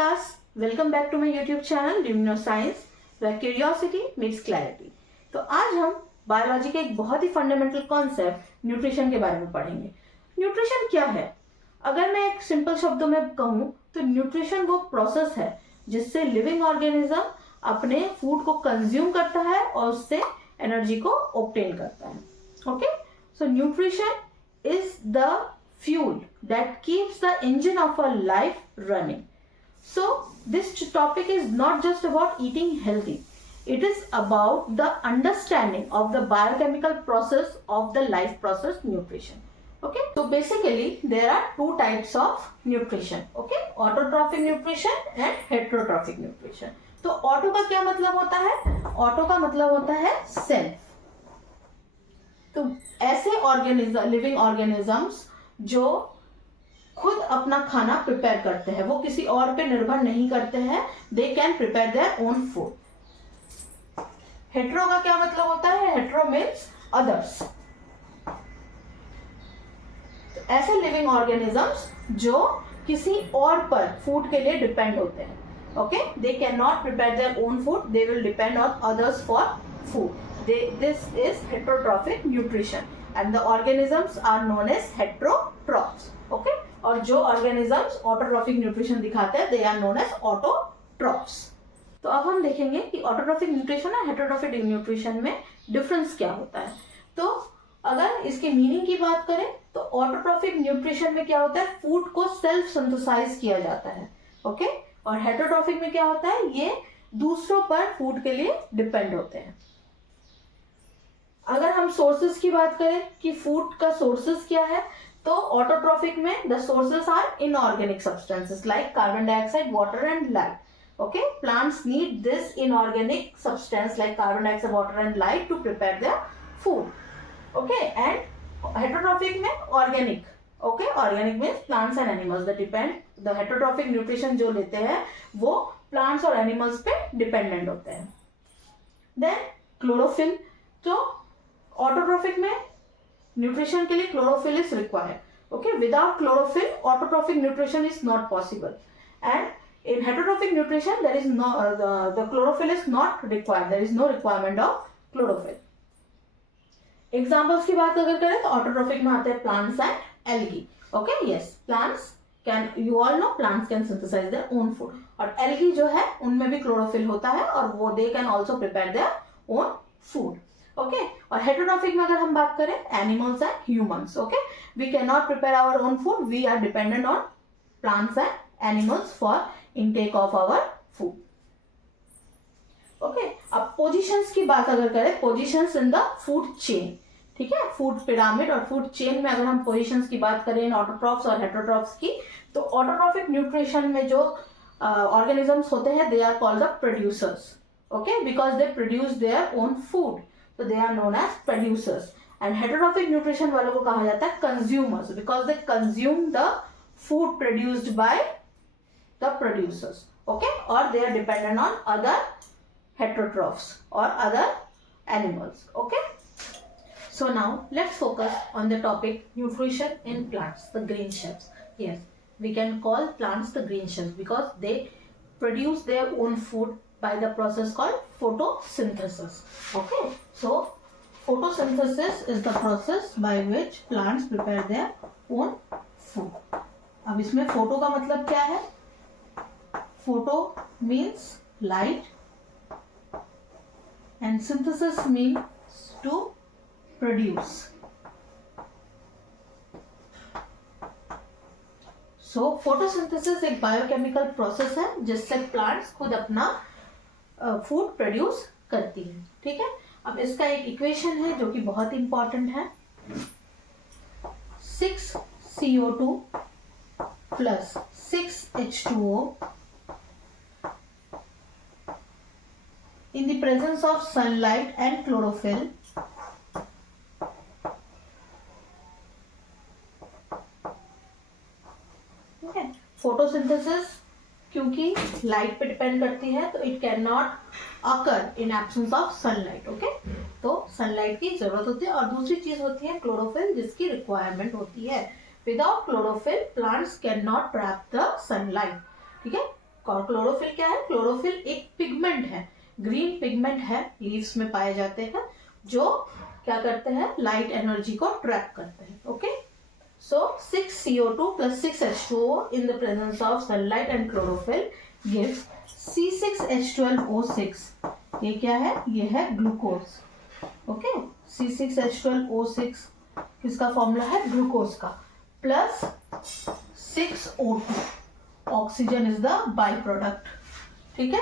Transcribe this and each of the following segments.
class, welcome back to my YouTube channel Luminoscience where curiosity meets clarity। तो आज हम biology के एक बहुत ही फंडामेंटल कॉन्सेप्ट न्यूट्रिशन के बारे में पढ़ेंगे। न्यूट्रिशन क्या है? अगर मैं एक सिंपल शब्दों में कहूँ तो न्यूट्रिशन वो प्रोसेस है जिससे लिविंग ऑर्गेनिज्म अपने फूड को कंज्यूम करता है और उससे एनर्जी को ऑब्टेन करता है। Okay, so nutrition is the fuel that keeps the engine of our life running. So this topic is not just about eating healthy. It is about the understanding of the biochemical process of the life process nutrition. Okay, so basically there are two types of nutrition. Okay, autotrophic nutrition and heterotrophic nutrition. तो auto का क्या मतलब होता है? Auto का मतलब होता है सेल्फ। तो ऐसे ऑर्गेनिज्म, लिविंग ऑर्गेनिजम्स जो खुद अपना खाना प्रिपेयर करते हैं, वो किसी और पे निर्भर नहीं करते हैं, they can prepare their own food. Hetero का क्या मतलब होता है? Hetero means others. तो ऐसे लिविंग ऑर्गेनिजम्स जो किसी और पर फूड के लिए डिपेंड होते हैं। Okay, they can not prepare their own food, they will depend on others for food. This is heterotrophic nutrition and the organisms are known as heterotrophs. Okay, और जो organisms autotrophic nutrition दिखाते हैं they are known as autotrophs. तो अब हम देखेंगे कि autotrophic nutrition और heterotrophic nutrition में difference क्या होता है। तो अगर इसके मीनिंग की बात करें तो autotrophic nutrition में क्या होता है? फूड को सेल्फ सिंथेसाइज किया जाता है। ओके, और heterotrophic में क्या होता है? ये दूसरों पर फूड के लिए डिपेंड होते हैं। अगर हम सोर्सेज की बात करें कि फूड का सोर्सेज क्या है, तो ऑटोट्रॉफिक में the sources are inorganic substances like carbon dioxide, water and light. Okay, plants need this inorganic substance like carbon dioxide, water and light to prepare their food. Okay, and heterotrophic में organic. Okay, organic means plants and animals that depend. The heterotrophic nutrition जो लेते हैं वो plants और animals पे dependent होते हैं। Then chlorophyll. तो ऑटोट्रॉफिक में न्यूट्रिशन के लिए chlorophyll is required. Okay, without chlorophyll autotrophic nutrition is not possible and in heterotrophic nutrition there is no the chlorophyll is not required, there is no requirement of chlorophyll. Examples की बात अगर करें तो autotrophic में आते हैं plants and algae. Okay, yes, plants can, you all know, plants can synthesize their own food, और algae जो है उनमें भी क्लोरोफिल होता है और वो they can also prepare their own food. Okay, और हेटरोट्रॉफिक में अगर हम बात करें animals and humans. Okay, we can not prepare our own food, we are dependent on plants and animals for intake of our food. Okay, अब positions की बात अगर करें, positions in the food chain. ठीक है, फूड पिरामिड और food chain में अगर हम पोजीशंस की बात करें इन ऑटोट्रॉफ्स और हेटरोट्रॉफ्स की, तो ऑटोट्रॉफिक न्यूट्रिशन में जो ऑर्गेनिजम्स होते हैं they are called the producers. Okay, because they produce their own food, so they are known as producers. And heterotrophic nutrition वालों को कहा जाता है consumers because they consume the food produced by the producers. Okay, or they are dependent on other heterotrophs or other animals. Okay, so now let's focus on the topic nutrition in plants, the green chefs. Yes, we can call plants the green chefs because they produce their own food by the process called photosynthesis. Okay, so photosynthesis is the process by which plants prepare their own food. अब इसमें photo का मतलब क्या है? Photo means light and synthesis means to produce. So photosynthesis एक biochemical process है जिससे plants खुद अपना फूड प्रोड्यूस करती है। ठीक है, अब इसका एक इक्वेशन है जो कि बहुत इंपॉर्टेंट है। 6CO2 plus 6H2O in the presence of sunlight and chlorophyll photosynthesis क्योंकि लाइट पे डिपेंड करती है तो it can not occur in absence of sunlight. Okay, तो सनलाइट की जरूरत होती है और दूसरी चीज होती है क्लोरोफिल जिसकी रिक्वायरमेंट होती है। Without chlorophyll plants can not trap the sunlight. ठीक है, क्लोरोफिल क्या है? क्लोरोफिल एक पिगमेंट है, ग्रीन पिगमेंट है, लीव्स में पाए जाते हैं, जो क्या करते हैं? लाइट एनर्जी को ट्रैप करते हैं. Okay, so 6 CO2 plus 6 H2O in the presence of sunlight and chlorophyll gives C6H12O6. ये क्या है? ये है ग्लूकोज. ओके, C6H12O6 किसका फॉर्मूला है? ग्लूकोज का. Plus 6O2, oxygen is the by product. ठीक है,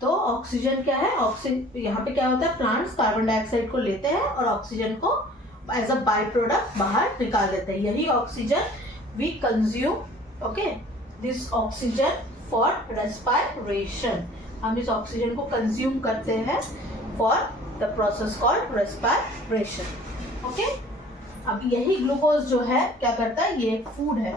तो ऑक्सीजन क्या है? ऑक्सीजन यहाँ पे क्या होता है? प्लांट्स कार्बन डाइऑक्साइड को लेते हैं और ऑक्सीजन को एज अ बाई प्रोडक्ट बाहर निकाल देते हैं. यही oxygen we consume. Okay, this oxygen for respiration. हम इस ऑक्सीजन को कंज्यूम करते हैं for the process called respiration. Okay, अब यही ग्लूकोज जो है क्या करता है? ये फूड है,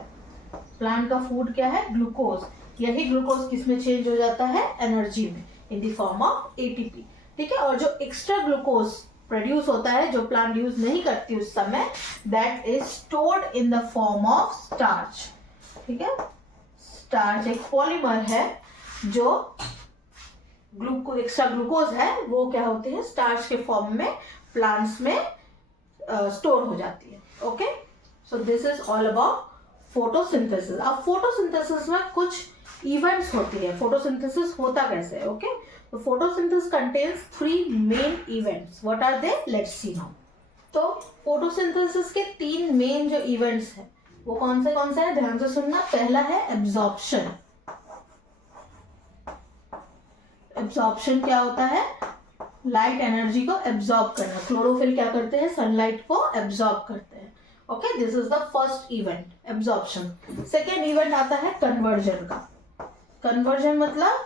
प्लांट का फूड क्या है? ग्लूकोज. यही ग्लूकोज किस में चेंज हो जाता है? एनर्जी में, in the form of ATP. ठीक है, और जो एक्स्ट्रा ग्लूकोज प्रोड्यूस होता है जो प्लांट यूज नहीं करती उस समय, that is stored in the form of starch. ठीक है, स्टार्च एक पॉलीमर है जो एक्स्ट्रा ग्लूकोज है, वो क्या होते हैं? स्टार्च के फॉर्म में प्लांट्स में स्टोर हो जाती है. Okay, so this is all about photosynthesis. अब फोटोसिंथेसिस में कुछ इवेंट्स होती है. फोटोसिंथेसिस होता कैसे है? ओके, तो photosynthesis contains 3 main events. What are they? Let's see now. तो फोटोसिंथेसिस के 3 मेन जो इवेंट्स हैं वो कौन से हैं? ध्यान से सुनना. पहला है एब्जॉर्प्शन. एब्जॉर्प्शन क्या होता है? लाइट एनर्जी को एब्जॉर्ब करना. क्लोरोफिल क्या करते हैं? सनलाइट को एब्जॉर्ब करते हैं. Okay, this is the first event, absorption. Second event आता है कन्वर्जन का. कन्वर्जन मतलब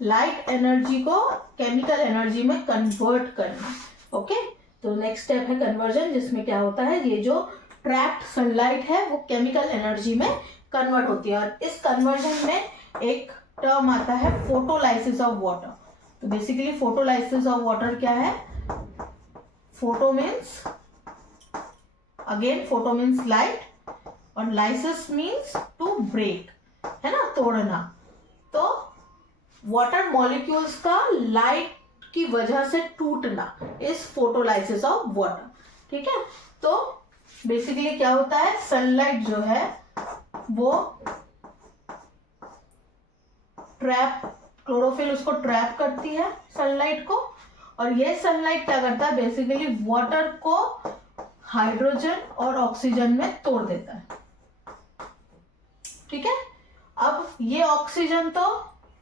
लाइट एनर्जी को केमिकल एनर्जी में कन्वर्ट करना. ओके, तो नेक्स्ट स्टेप है कन्वर्जन, जिसमें क्या होता है? ये जो ट्रैप्ड सनलाइट है वो केमिकल एनर्जी में कन्वर्ट होती है. और इस कन्वर्जन में एक टर्म आता है फोटोलाइसिस ऑफ वाटर. तो बेसिकली फोटोलाइसिस ऑफ वाटर क्या है? फोटो मीन्स लाइट और लाइसिस मीन्स टू ब्रेक, है ना, तोड़ना. तो वाटर मॉलिक्यूल्स का लाइट की वजह से टूटना इज फोटोलाइसिस ऑफ वाटर. ठीक है, तो बेसिकली क्या होता है? सनलाइट जो है वो क्लोरोफिल उसको ट्रैप करती है सनलाइट को, और ये सनलाइट क्या करता है? बेसिकली वाटर को हाइड्रोजन और ऑक्सीजन में तोड़ देता है. ठीक है, अब ये ऑक्सीजन तो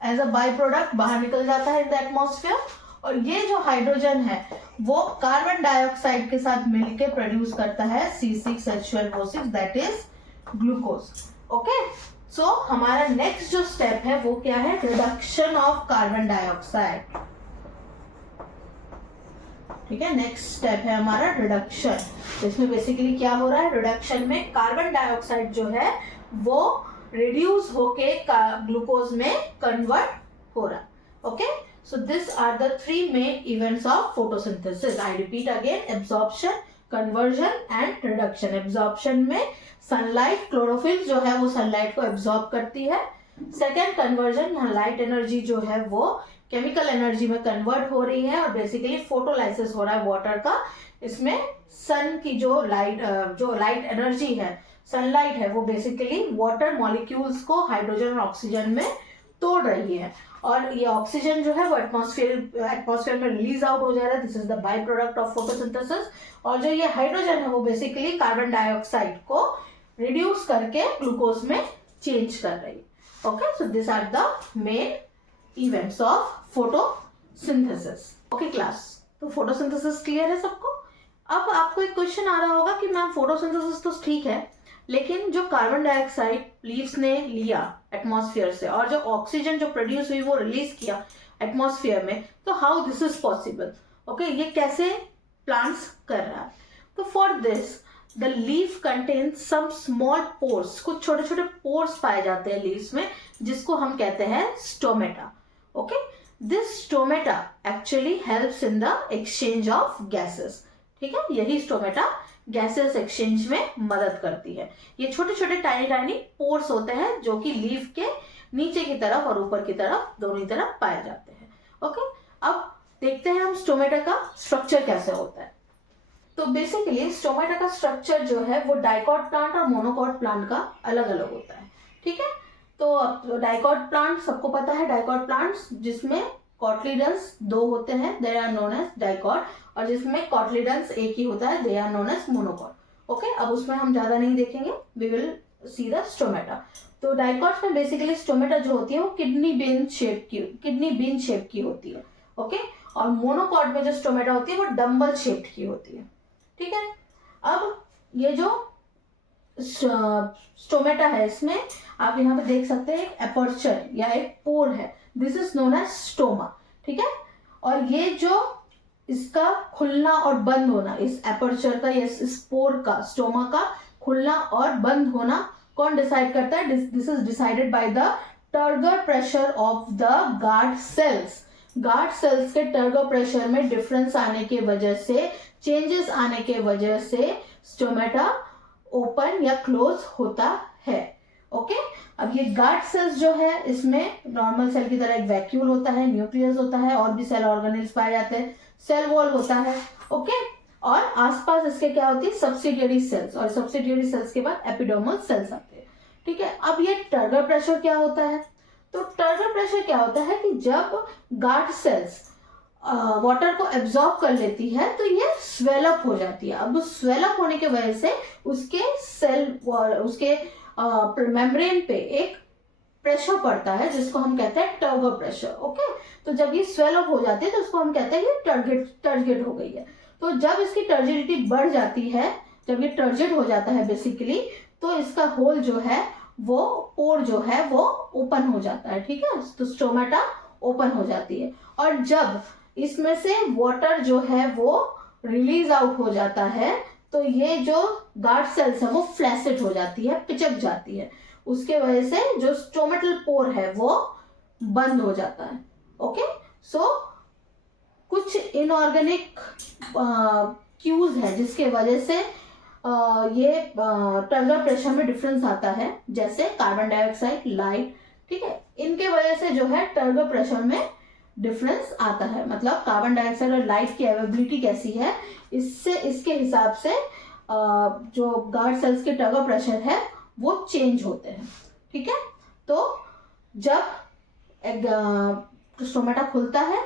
एज अ बाई प्रोडक्ट बाहर निकल जाता है इन द एटमॉस्फेयर, और ये जो हाइड्रोजन है वो कार्बन डाइऑक्साइड के साथ मिलकर प्रोड्यूस करता है C6H12O6, that is glucose. Okay, so हमारा नेक्स्ट जो स्टेप है वो क्या है? Reduction of carbon dioxide. ठीक है, नेक्स्ट स्टेप है हमारा रिडक्शन. इसमें बेसिकली क्या हो रहा है? रिडक्शन में कार्बन डाइऑक्साइड जो है वो रिड्यूस होके ग्लूकोज में कन्वर्ट हो रहा है. Okay, so this are the 3 main events of photosynthesis. I repeat again, absorption, conversion and reduction. Absorption में सनलाइट, क्लोरोफिल जो है वो सनलाइट को एब्जॉर्ब करती है. सेकेंड कन्वर्जन, यहाँ लाइट एनर्जी जो है वो केमिकल एनर्जी में कन्वर्ट हो रही है और बेसिकली फोटोलाइसिस हो रहा है वाटर का. इसमें सन की जो लाइट एनर्जी है, सनलाइट है, वो बेसिकली वाटर मॉलिक्यूल्स को हाइड्रोजन और ऑक्सीजन में तोड़ रही है, और ये ऑक्सीजन जो है वो एटमॉस्फेयर में रिलीज आउट हो जा रहा है. This is the by product of photosynthesis. और जो ये हाइड्रोजन है वो बेसिकली कार्बन डाइऑक्साइड को रिड्यूस करके ग्लूकोज में चेंज कर रही है. Okay, so this are the main events of photosynthesis. Okay class, तो फोटोसिंथेसिस क्लियर है सबको? अब आपको एक क्वेश्चन आ रहा होगा कि मैम फोटोसिंथेसिस तो ठीक है, लेकिन जो कार्बन डाइऑक्साइड लीव्स ने लिया एटमॉस्फेयर से और जो ऑक्सीजन जो प्रोड्यूस हुई वो रिलीज किया एटमॉस्फेयर में, तो how this is possible? Okay, ये कैसे प्लांट्स कर रहा है? तो for this the leaf contains some small pores. कुछ छोटे छोटे पोर्स पाए जाते हैं लीव्स में, जिसको हम कहते हैं stomata. Okay, this stomata actually helps in the exchange of gases. ठीक है, यही स्टोमेटा गैसेस एक्सचेंज में मदद करती है. ये छोटे छोटे टाइनी पोर्स होते हैं जो कि लीफ के नीचे की तरफ और ऊपर की तरफ दोनों ही तरफ पाए जाते हैं। ओके, अब देखते हैं हम स्टोमेटा का स्ट्रक्चर कैसे होता है। तो बेसिकली स्टोमेटा का स्ट्रक्चर जो है वो डाइकॉट प्लांट और मोनोकॉट प्लांट का अलग अलग होता है। ठीक है, तो अब डाइकॉट प्लांट सबको पता है, डाइकॉट प्लांट्स जिसमें कॉटलीडन्स दो होते हैं, they are known as dicot, और जिसमें कॉटलीडन्स एक ही होता है, they are known as monocot. Okay, अब उसमें हम ज्यादा नहीं देखेंगे, we will see the stomata. तो डाइकॉट्स में बेसिकली स्टोमेटा जो होती है वो किडनी बीन शेप की होती है। ओके, और मोनोकॉट में जो स्टोमेटा होती है वो डम्बल शेप्ड की होती है। ठीक है, अब ये जो स्टोमेटा है इसमें आप यहाँ पे देख सकते हैं एक एपर्चर या एक पोर है, this is known as stoma. ठीक है, और ये जो इसका खुलना और बंद होना, इस एपर्चर का या इस पोर का, स्टोमा का खुलना और बंद होना कौन डिसाइड करता है? This is decided by the turgor pressure of the guard cells. Guard cells के टर्गर प्रेशर में डिफरेंस आने के वजह से, चेंजेस आने के वजह से स्टोमेटा ओपन या क्लोज होता है। ओके, अब ये गार्ड सेल्स जो है इसमें नॉर्मल सेल की तरह एक वैक्यूल होता है, न्यूक्लियस होता है, और भी सेल ऑर्गेनेल्स पाए जाते हैं, सेल वॉल होता है। ओके, और आसपास इसके क्या होती है? सब्सिडियरी सेल्स, और सब्सिडियरी सेल्स के बाद एपिडर्मल सेल्स आते हैं। ठीक है, अब ये टर्गर प्रेशर क्या होता है? तो टर्गर प्रेशर क्या होता है कि जब गार्ड सेल्स वाटर को एब्जॉर्ब कर लेती है तो ये स्वेलअप हो जाती है। अब उस स्वेलअप होने की वजह से उसके सेल वॉल, उसके मेम्ब्रेन पे एक प्रेशर पड़ता है जिसको हम कहते हैं टर्गर प्रेशर। ओके, तो जब ये स्वेलअप हो जाती है तो उसको हम कहते हैं ये टर्जिड हो गई है। तो जब इसकी टर्जिडिटी बढ़ जाती है, जब ये टर्जिड हो जाता है बेसिकली, तो इसका होल जो है वो पोर जो है वो ओपन हो जाता है। ठीक है, तो स्टोमेटा ओपन हो जाती है, और जब इसमें से वाटर जो है वो रिलीज आउट हो जाता है तो ये जो गार्ड सेल्स है वो फ्लैसिड हो जाती है, पिचक जाती है। उसके वजह से जो स्टोमेटल पोर है वो बंद हो जाता है। ओके, सो कुछ इनऑर्गेनिक क्यूज है जिसके वजह से ये टर्गर प्रेशर में डिफरेंस आता है, जैसे कार्बन डाइऑक्साइड, लाइट। ठीक है, इनके वजह से जो है टर्गर प्रेशर में डिफरेंस आता है। मतलब कार्बन डाइऑक्साइड और लाइट की अवेलेबिलिटी कैसी है, इससे इसके हिसाब से जो गार्ड सेल्स के टर्गर प्रेशर है वो चेंज होते हैं। ठीक है, तो जब स्टोमेटा खुलता है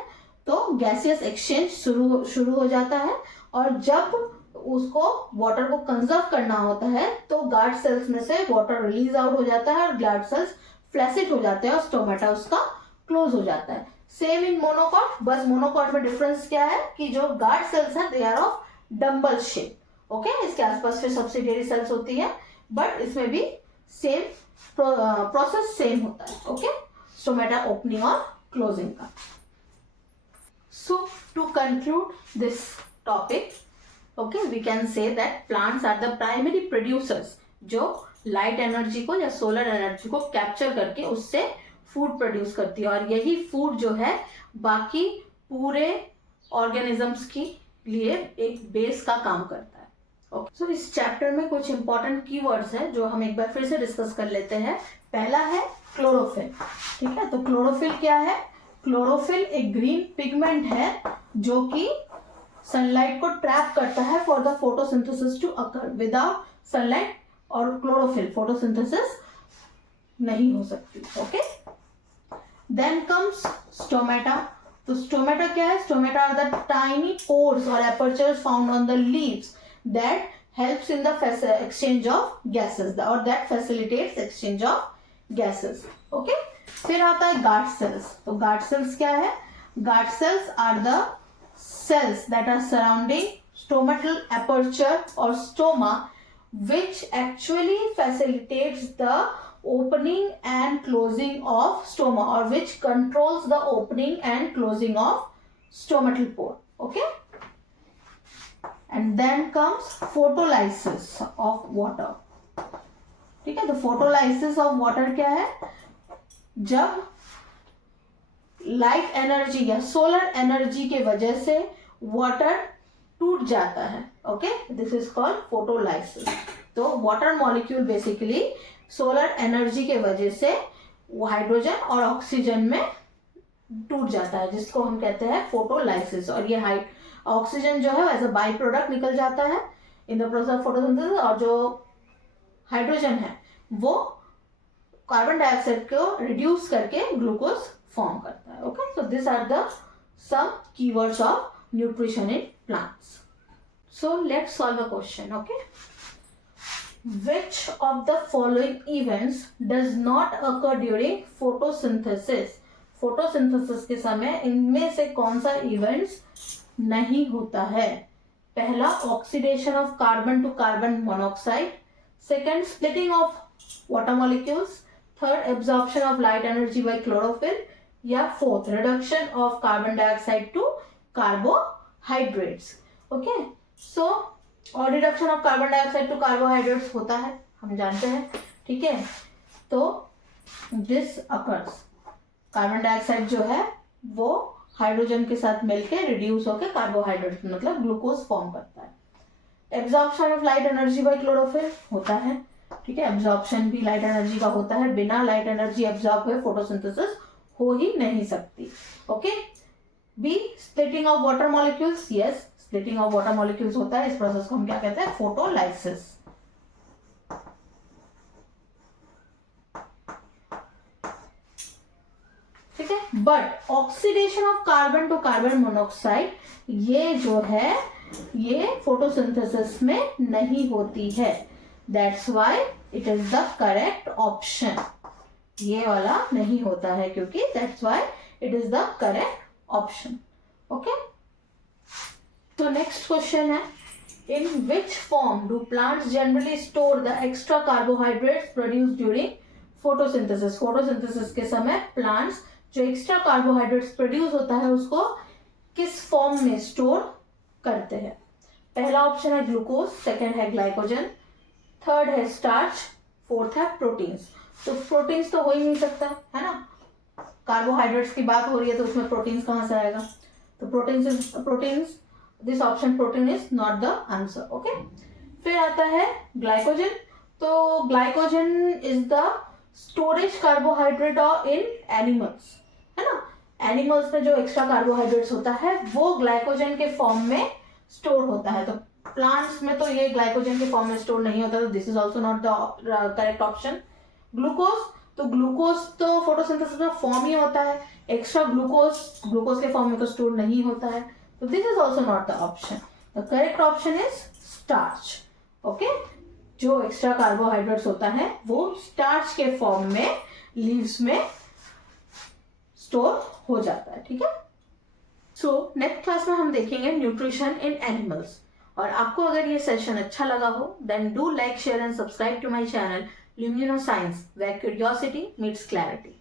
तो गैसियस एक्सचेंज शुरू हो जाता है, और जब उसको वाटर को कंजर्व करना होता है तो गार्ड सेल्स में से वाटर रिलीज आउट हो जाता है और गार्ड सेल्स फ्लैसिड हो जाते हैं और स्टोमेटा उसका क्लोज हो जाता है। सेम इन मोनोकॉट, बस मोनोकॉट में डिफरेंस क्या है कि जो गार्ड सेल्स हैं they are of dumbbell shape. Okay, इसके आसपास फिर सब्सिडियरी सेल्स होती है, बट इसमें भी सेम प्रोसेस सेम होता है। ओके, स्टोमेटा ओपनिंग और क्लोजिंग का। So to conclude this topic, okay, we can say that plants are the primary producers जो लाइट एनर्जी को या सोलर एनर्जी को कैप्चर करके उससे फूड प्रोड्यूस करती है, और यही फूड जो है बाकी पूरे ऑर्गेनिजम्स के लिए एक बेस का काम करता है। ओके, सो इस चैप्टर में कुछ इंपॉर्टेंट कीवर्ड्स हैं जो हम एक बार फिर से डिस्कस कर लेते हैं। पहला है क्लोरोफिल। ठीक है, तो क्लोरोफिल क्या है? क्लोरोफिल एक ग्रीन पिगमेंट है जो कि सनलाइट को ट्रैप करता है for the photosynthesis to occur. Without sunlight और क्लोरोफिल फोटोसिंथेसिस नहीं हो सकती। Okay, then comes stomata. तो स्टोमेटा क्या है? Stomata are the tiny pores और apertures found on the leaves that helps in the exchange of gases, और that facilitates exchange of gases. Okay, फिर आता है गार्ड सेल्स। तो गार्ड सेल्स क्या है? Guard cells are the cells that are surrounding stomatal aperture or stoma, which actually facilitates the opening and closing of stoma, or which controls the opening and closing of stomatal pore. Okay, and then comes photolysis of water. ठीक है, तो photolysis of water क्या है? जब light energy या solar energy के वजह से वाटर टूट जाता है। Okay, this is called photolysis. तो water molecule basically solar energy के वजह से वो हाइड्रोजन और ऑक्सीजन में टूट जाता है, जिसको हम कहते हैं फोटोलाइसिस। और ये ऑक्सीजन जो है एज अ बाई प्रोडक्ट निकल जाता है in the process of photosynthesis, और जो हाइड्रोजन है वो कार्बन डाइऑक्साइड को रिड्यूस करके ग्लूकोज फॉर्म करता है। Okay, so this are the some keywords of nutrition in plants. So let's solve a question. Okay, which of the following events does not occur during photosynthesis? photosynthesis के समय इनमें से कौन सा events नहीं होता है? पहला, oxidation of carbon to carbon monoxide. Second, splitting of water molecules. Third, absorption of light energy by chlorophyll. या fourth, reduction of carbon dioxide to carbohydrates. Okay, so और reduction of carbon dioxide to carbohydrates होता है, हम जानते हैं. ठीक है, तो दिस अकर्स, कार्बन डाइऑक्साइड जो है वो हाइड्रोजन के साथ मिलकर रिड्यूस होकर कार्बोहाइड्रेट मतलब ग्लूकोज फॉर्म करता है. Absorption of light energy by chlorophyll होता है. ठीक है, एब्जॉर्प्शन भी लाइट एनर्जी का होता है. बिना लाइट एनर्जी एब्जॉर्ब हुए फोटोसिंथेसिस हो ही नहीं सकती. Okay, B, splitting of water molecules. Yes, splitting of water molecules होता है. इस प्रोसेस को हम क्या कहते हैं? फोटोलाइसिस. ठीक है, but oxidation of carbon to carbon monoxide ये जो है ये फोटोसिंथेसिस में नहीं होती है. That's why it is the correct option. ये वाला नहीं होता है क्योंकि that's why it is the correct option. Okay, तो नेक्स्ट क्वेश्चन है, in which form do plants generally store the extra carbohydrates produce during photosynthesis? Photosynthesis के समय प्लांट्स जो एक्स्ट्रा कार्बोहाइड्रेट्स प्रोड्यूस होता है उसको किस फॉर्म में स्टोर करते हैं? पहला ऑप्शन है ग्लूकोज, सेकेंड है ग्लाइकोजन, थर्ड है स्टार्च, फोर्थ है प्रोटीन्स. तो प्रोटीन्स तो हो ही नहीं सकता है ना, कार्बोहाइड्रेट्स की बात हो रही है तो उसमें प्रोटीन्स कहाँ से आएगा? तो proteins this option protein is not the answer. Okay, फिर आता है ग्लाइकोजन. तो glycogen is the storage carbohydrate in animals, है ना. एनिमल्स में जो एक्स्ट्रा कार्बोहाइड्रेट्स होता है वो ग्लाइकोजन के फॉर्म में स्टोर होता है. तो प्लांट्स में तो ये ग्लाइकोजन के फॉर्म में स्टोर नहीं होता, तो this is also not the correct option. Glucose, तो ग्लूकोज तो फोटोसिंथेसिस में फॉर्म ही होता है, एक्स्ट्रा ग्लूकोज के फॉर्म में तो स्टोर नहीं होता है, तो this is also not the option. The correct option is starch. Okay, जो एक्स्ट्रा कार्बोहाइड्रेट्स होता है वो स्टार्च के फॉर्म में लीव्स में स्टोर हो जाता है. ठीक है, सो नेक्स्ट क्लास में हम देखेंगे न्यूट्रिशन इन एनिमल्स. और आपको अगर ये सेशन अच्छा लगा हो then do like, share and subscribe to my channel Luminoscience, where curiosity meets clarity.